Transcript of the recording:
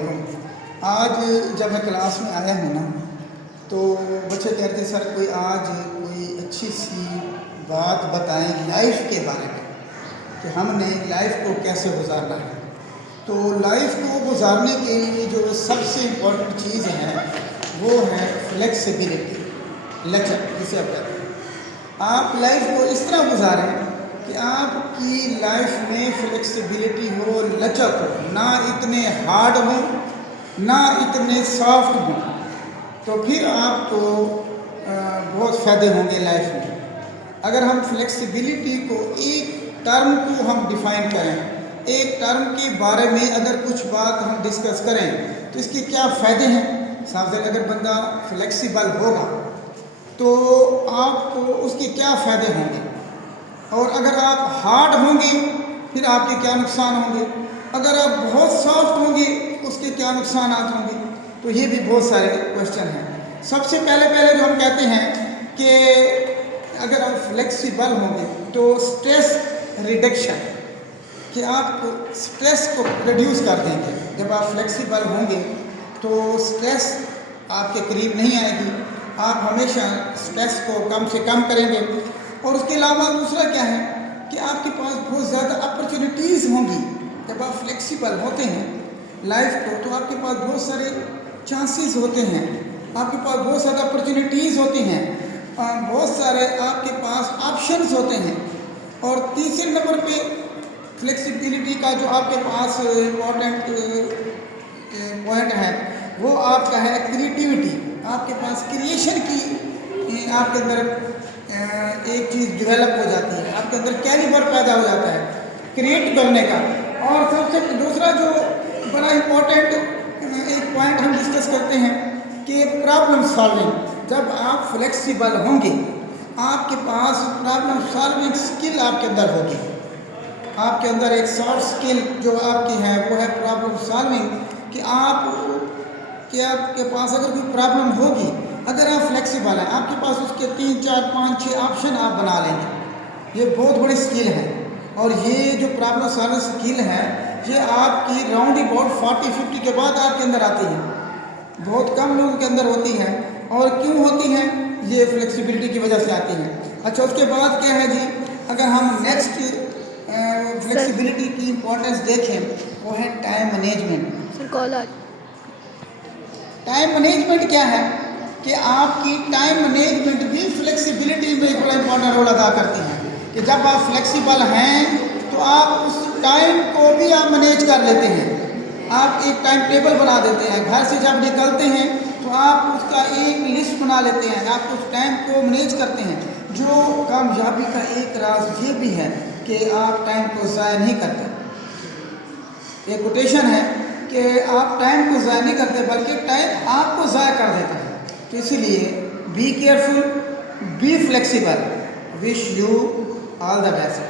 वालेकुम। आज जब मैं क्लास में आया हूँ ना, तो बच्चे कहते सर कोई अच्छी सी बात बताएं लाइफ के बारे में कि हमने लाइफ को कैसे गुजारना है। तो लाइफ को गुजारने के लिए जो सबसे इम्पोर्टेंट चीज़ है वो है फ्लेक्सिबिलिटी, लचक जिसे आप कहते हैं। आप लाइफ को इस तरह गुजारें कि आपकी लाइफ में फ्लेक्सिबिलिटी हो, लचक हो, ना इतने हार्ड हो ना इतने सॉफ्ट हो, तो फिर आपको बहुत फ़ायदे होंगे लाइफ में। अगर हम फ्लेक्सिबिलिटी को एक टर्म को हम डिफ़ाइन करें, एक टर्म के बारे में अगर कुछ बात हम डिस्कस करें तो इसके क्या फ़ायदे हैं। साथ अगर बंदा फ्लेक्सिबल होगा तो आपको उसके क्या फ़ायदे होंगे, और अगर आप हार्ड होंगे फिर आपके क्या नुकसान होंगे, अगर आप बहुत सॉफ्ट होंगे उसके क्या नुकसान होंगे। तो ये भी बहुत सारे क्वेश्चन हैं। सबसे पहले जो हम कहते हैं कि अगर आप फ्लेक्सिबल होंगे तो स्ट्रेस रिडक्शन, कि आप स्ट्रेस को रिड्यूस कर देंगे। जब आप फ्लेक्सिबल होंगे तो स्ट्रेस आपके करीब नहीं आएगी, आप हमेशा स्ट्रेस को कम से कम करेंगे। और उसके अलावा दूसरा क्या है कि आपके पास बहुत ज़्यादा अपॉर्चुनिटीज़ होंगी। जब आप फ्लेक्सिबल होते हैं लाइफ को, तो आपके पास बहुत सारे चांसेस होते हैं, आपके पास बहुत ज़्यादा अपॉर्चुनिटीज़ होती हैं, बहुत सारे आपके पास ऑप्शंस होते हैं। और तीसरे नंबर पे फ्लेक्सिबिलिटी का जो आपके पास इम्पोर्टेंट पॉइंट है वो आपका है क्रिएटिविटी। आपके पास क्रिएशन की आपके अंदर एक चीज़ डेवलप हो जाती है, आपके अंदर कैलिबर पैदा हो जाता है क्रिएट करने का। और सबसे दूसरा जो बड़ा इम्पोर्टेंट एक पॉइंट हम डिस्कस करते हैं कि प्रॉब्लम सॉल्विंग। जब आप फ्लेक्सिबल होंगे आपके पास प्रॉब्लम सॉल्विंग स्किल आपके अंदर होगी। आपके अंदर एक सॉफ्ट स्किल जो आपकी है वो है प्रॉब्लम सॉल्विंग, कि आपके पास अगर कोई प्रॉब्लम होगी, अगर आप फ्लेक्सिबल हैं, आपके पास उसके 3, 4, 5, 6 ऑप्शन आप बना लेंगे। ये बहुत बड़ी स्किल है। और ये जो प्रॉब्लम सॉल्विंग स्किल है ये आपकी राउंड अबाउट 40-50 के बाद आपके अंदर आती है, बहुत कम लोगों के अंदर होती है। और क्यों होती है? ये फ्लेक्सिबिलिटी की वजह से आती है। अच्छा, उसके बाद क्या है जी, अगर हम नेक्स्ट फ्लेक्सिबिलिटी की इम्पोर्टेंस देखें वो है टाइम मैनेजमेंट। टाइम मैनेजमेंट क्या है कि आपकी टाइम मैनेजमेंट भी फ्लेक्सिबिलिटी में एक बड़ा इंपॉर्टेंट रोल अदा करती है। कि जब आप फ्लेक्सिबल हैं तो आप उस टाइम को भी आप मैनेज कर लेते हैं। आप एक टाइम टेबल बना देते हैं, घर से जब निकलते हैं तो आप उसका एक लिस्ट बना लेते हैं, आप उस टाइम को मैनेज करते हैं। जो कामयाबी का एक राज ये भी है कि आप टाइम को ज़ाया नहीं करते। एक कोटेशन है कि आप टाइम को ज़ाया नहीं करते बल्कि टाइम आपको ज़ाया कर देता है। तो इसीलिए be careful, be flexible. Wish you all the best.